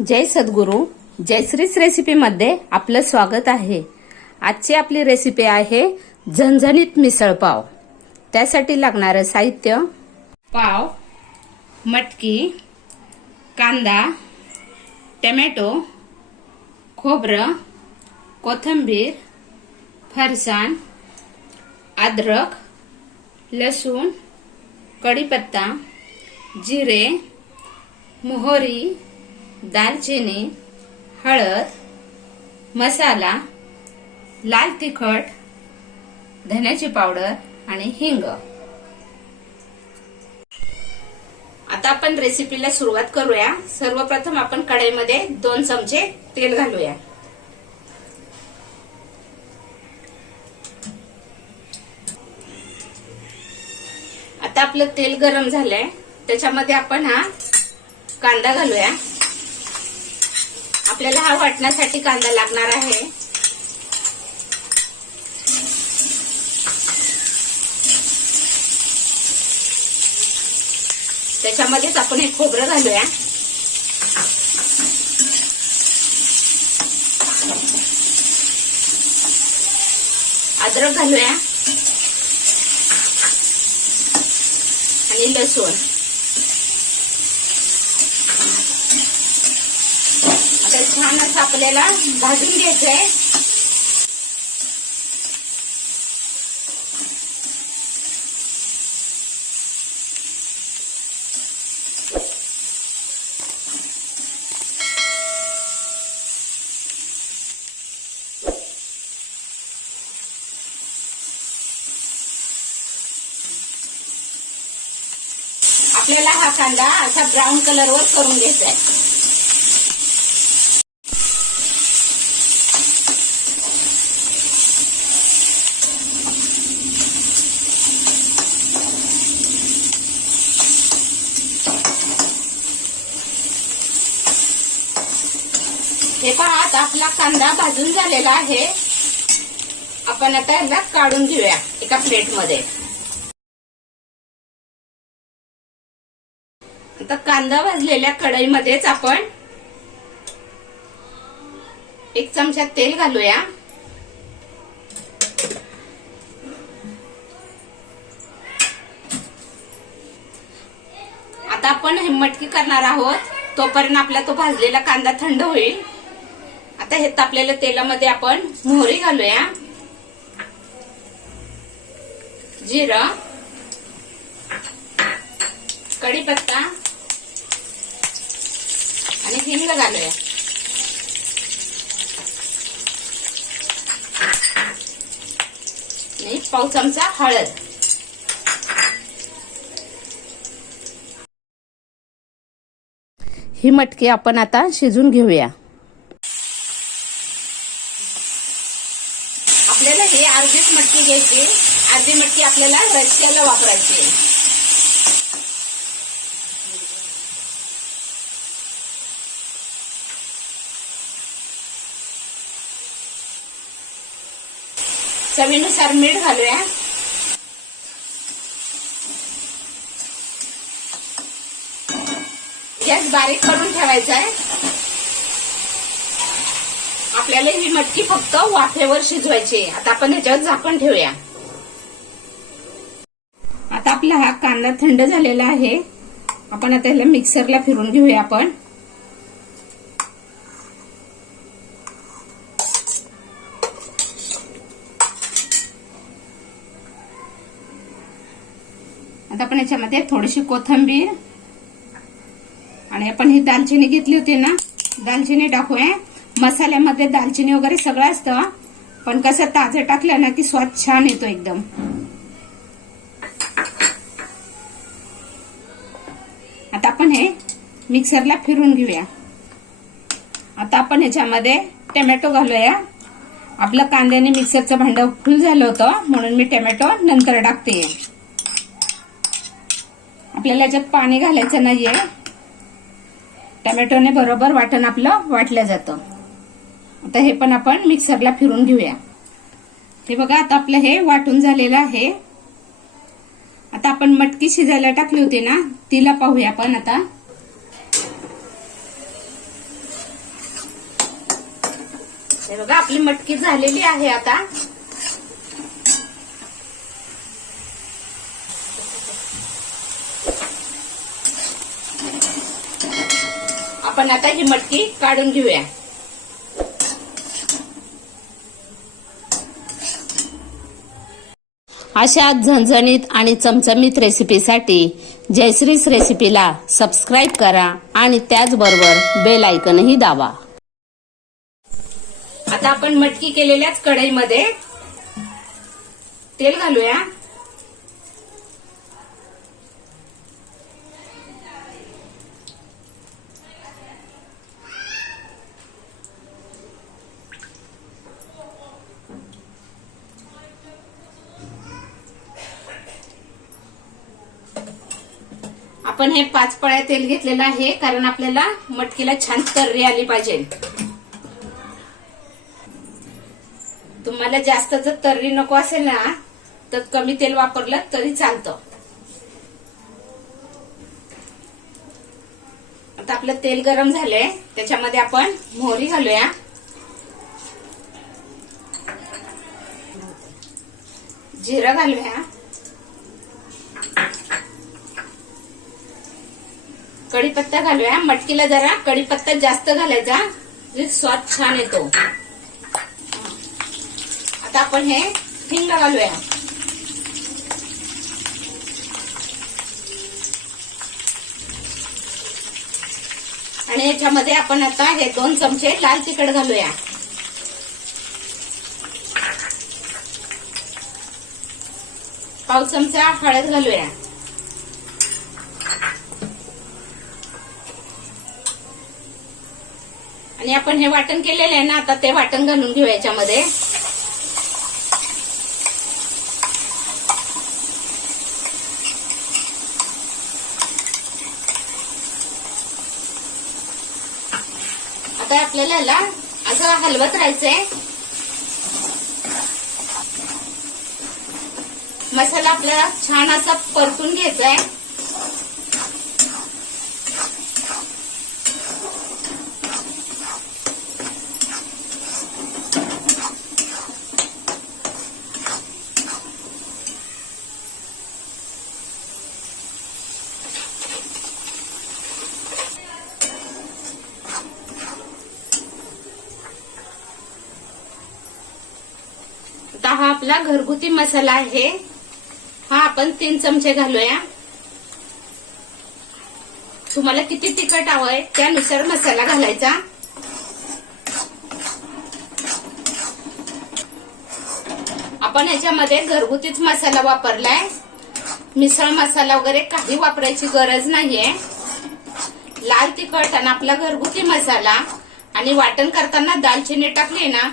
जय सद्गुरू. जयश्रीच रेसिपीमध्ये आपलं स्वागत आहे. आजची आपली रेसिपी आहे झणझणीत मिसळ पाव. त्यासाठी लागणारं साहित्य: पाव, मटकी, कांदा, टोमॅटो, खोबरं, कोथिंबीर, फरसाण, अद्रक, लसूण, कढीपत्ता, जिरे, मोहरी, दालचिनी, हळद, मसाला, लाल तिखट, धन्याची पावडर आणि हिंग. आता आपण रेसिपीला सुरुवात करूया. सर्वप्रथम आपण कढईमध्ये 2 चमचे तेल घालूया. आता आपलं तेल गरम झालंय. त्याच्यामध्ये आपण हा कांदा घालूया. आपल्याला हा वाटण्यासाठी कांदा लागणार आहे. त्याच्यामध्येच आपण हे खोबरं घालूया. अद्रक घालूया आणि लसूण. आता छान असं आपल्याला भाजून घ्यायचंय. आपल्याला हा कांदा असा ब्राऊन कलरवर करून घ्यायचा आहे. हे पहा, आता आपला कांदा भाजून झालेला आहे. आपण आता याला काढून घेऊया एका प्लेटमध्ये. आता कांदा भाजलेल्या कढईमध्येच आपण 1 चमचा तेल घालूया. आता आपण हे मटकी करणार आहोत. तोपर्यंत आपला तो भाजलेला कांदा थंड होईल. आता हे तापलेल्या तेलामध्ये आपण मोहरी घालूया, जिरं, कढीपत्ता आणि हिंग घालूया. आणि 1 चमचा हळद. ही मटकी आपण आता शिजून घेऊया. आपल्याला ही अर्धीच मटकी घ्यायची. अर्धी मटकी आपल्याला रस्स्याला वापरायची. चवीनुसार मीठ घालूया. गॅस बारीक करून ठेवायचा आहे. आपल्याला ही मटकी फक्त वाफेवर शिजवायची. आता आपण ह्याच्यावर झाकण ठेवूया. आता आपला हा कांदा थंड झालेला आहे. आपण आता ह्याला मिक्सरला फिरून घेऊया. आपण आता आपण याच्यामध्ये थोडीशी कोथिंबीर आणि आपण ही दालचिनी घेतली होती ना, दालचिनी टाकूया. मसाल्यामध्ये दालचिनी वगैरे सगळं असतं, पण कसं ताजं टाकलं ना की स्वाद छान येतो एकदम. आता आपण हे मिक्सरला फिरून घेऊया. आता आपण ह्याच्यामध्ये टोमॅटो घालूया. आपलं कांद्याने मिक्सरचं भांडं फुल झालं होतं म्हणून मी टोमॅटो नंतर टाकते. आपल्याला याच्यात पाणी घालायचं नाहीये. टोमॅटोने बरोबर वाटण आपलं वाटलं जातं. आता हे पण आपण मिक्सरला फिरून घेऊया. हे बघा, आता आपलं हे वाटून झालेलं आहे. आता आपण मटकी शिजायला टाकली होती ना, तिला पाहूया आपण आता. हे बघा आपली मटकी झालेली आहे आता. आपण आता ही मटकी काढून घेऊया. अशा झणझणीत आणि चमचमीत रेसिपीसाठी जयश्रीस रेसिपीला सबस्क्राईब करा आणि त्याचबरोबर बेल आयकॉनही दाबा. आता आपण मटकी केलेल्याच कढईमध्ये तेल घालूया. आपण हे 5 पळ्या तेल घेतलेलं आहे, कारण आपल्याला मटकीला छान तर्री आली पाहिजे. तुम्हाला जास्त जर तर्री नको असेल ना तर कमी तेल वापरलं तरी चालतं. आता आपलं तेल गरम झालंय, त्याच्यामध्ये आपण मोहरी घालूया. जिरं घालूया. कढीपत्ता घालूया. मटकीला जरा कढीपत्ता जास्त घालायचा, स्वाद छान येतो. आता आपण हे हिंग घालूया. आणि याच्यामध्ये आपण आता हे 2 चमचे लाल तिखट घालूया. पाव चमचा हळद घालूया. आणि आपण हे वाटण केलेलं आहे ना, आता ते वाटण घालून घेऊ याच्यामध्ये. आता आपल्याला याला असं हलवत राहायचंय. मसाला आपल्याला छान असा परतून घ्यायचा आहे. हा आपला घरगुती मसाला आहे, हा आपण 3 चमचे घालूया. तुम्हाला किती तिखट हवंय त्यानुसार मसाला घालायचा. आपण याच्यामध्ये घरगुतीच मसाला वापरलाय, मिसळ मसाला वगैरे काही वापरायची गरज नाहीये. लाल तिखट आणि आपला घरगुती मसाला आणि वाटण करताना दालचिनी टाकली ना,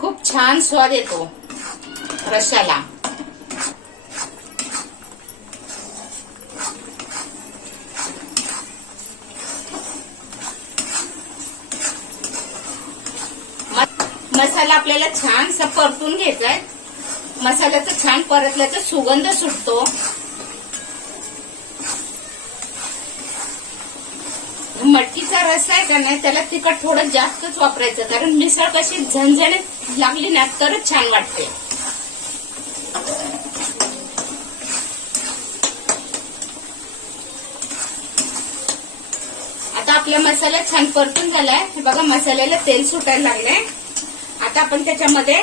खूप छान स्वाद येतो रश्याला. मसाला आपल्याला छान परतून घ्यायचाय. मसाल्याचा छान परतल्याचा सुगंध सुटतो. मटकीचा रस्सा आहे का नाही, त्याला तिखट थोडं जास्तच वापरायचं, कारण मिसळ कशी झणझणीत लागली ना तरच छान वाटते. आता आपला मसाला छान परतून झालाय. हे बघा मसाल्याला तेल सुटायला लागलंय. आता आपण त्याच्यामध्ये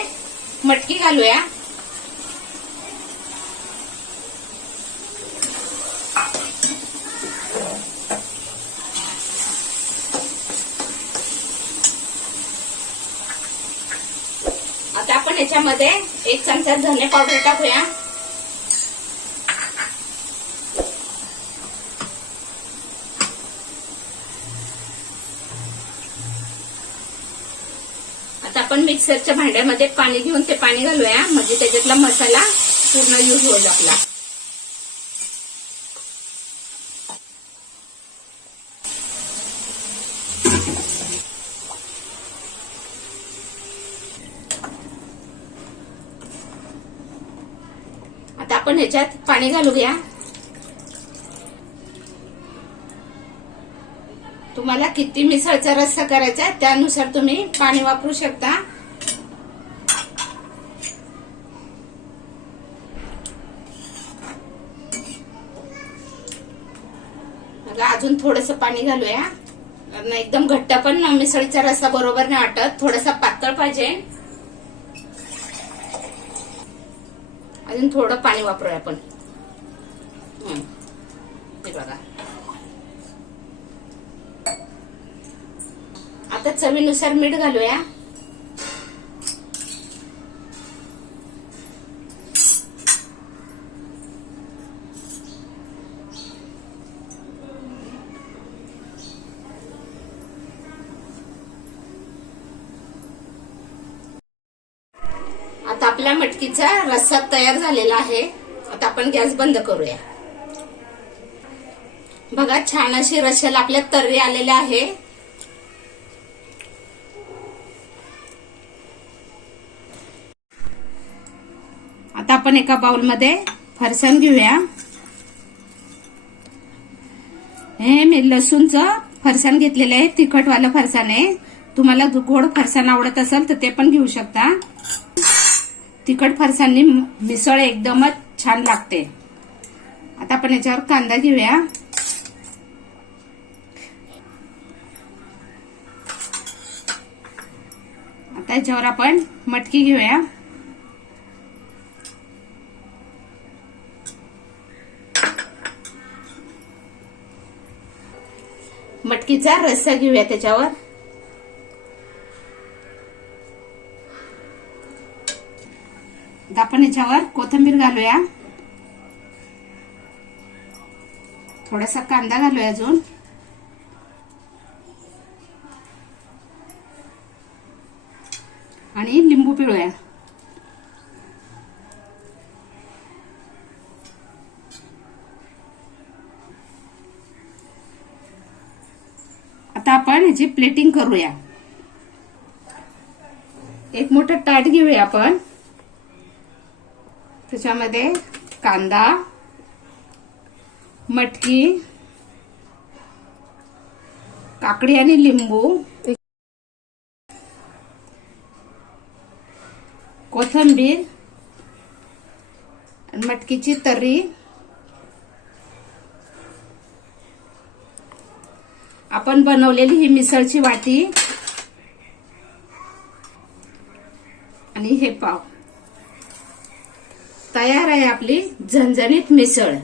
मटकी घालूया. आता आपण याच्यामध्ये 1 चमचा धने पावडर टाकूया. आता आपण मिक्सरच्या भांड्यामध्ये पाणी घेऊन ते पाणी घालूया, म्हणजे त्याच्यातला मसाला पूर्ण यूज होईल आपला. आता आपण ह्याच्यात पाणी घालूया. तुम्हाला किती मिसळचा रस्सा करायचा त्यानुसार तुम्ही पाणी वापरू शकता. अजून थोडंसं पाणी घालूया. एकदम घट्ट पण मिसळीचा रस्सा बरोबर नाही वाटत, थोडासा पातळ पाहिजे. अजून थोडं पाणी वापरूया आपण. हे बघा. आता चवीनुसार मीठ घालूया. आता आपल्या मटकीचा रस्सा तयार झालेला आहे. आता आपण गॅस बंद करूया. बघा, छान अशी रश्श्याला आपल्या तर्री आलेल्या आहे. आता आपण एका बाउलमध्ये फरसाण घेऊया. हे मी लसूणचं फरसाण घेतलेलं आहे, तिखटवालं फरसाण आहे. तुम्हाला गोड फरसाण आवडत असेल तर ते पण घेऊ शकता. तिखट फरसाणनी मिसळ एकदमच छान लागते. आता आपण याच्यावर कांदा घेऊया. आता याच्यावर आपण मटकी घेऊया. मटकीचा रस्सा घेऊया त्याच्यावर. आपण याच्यावर कोथिंबीर घालूया. थोडासा कांदा घालूया अजून. आणि लिंबू पिळूया. आता आपण ह्याची प्लेटिंग करूया. एक मोठं ताट घेऊया आपण. त्याच्यामध्ये कांदा, मटकी, काकडी आणि लिंबू, कोथिंबीर, मटकीची तर्री, आपण बनवलेली ही मिसळची वाटी आणि हे पाव. तयार आहे आपली झणझणीत मिसळ.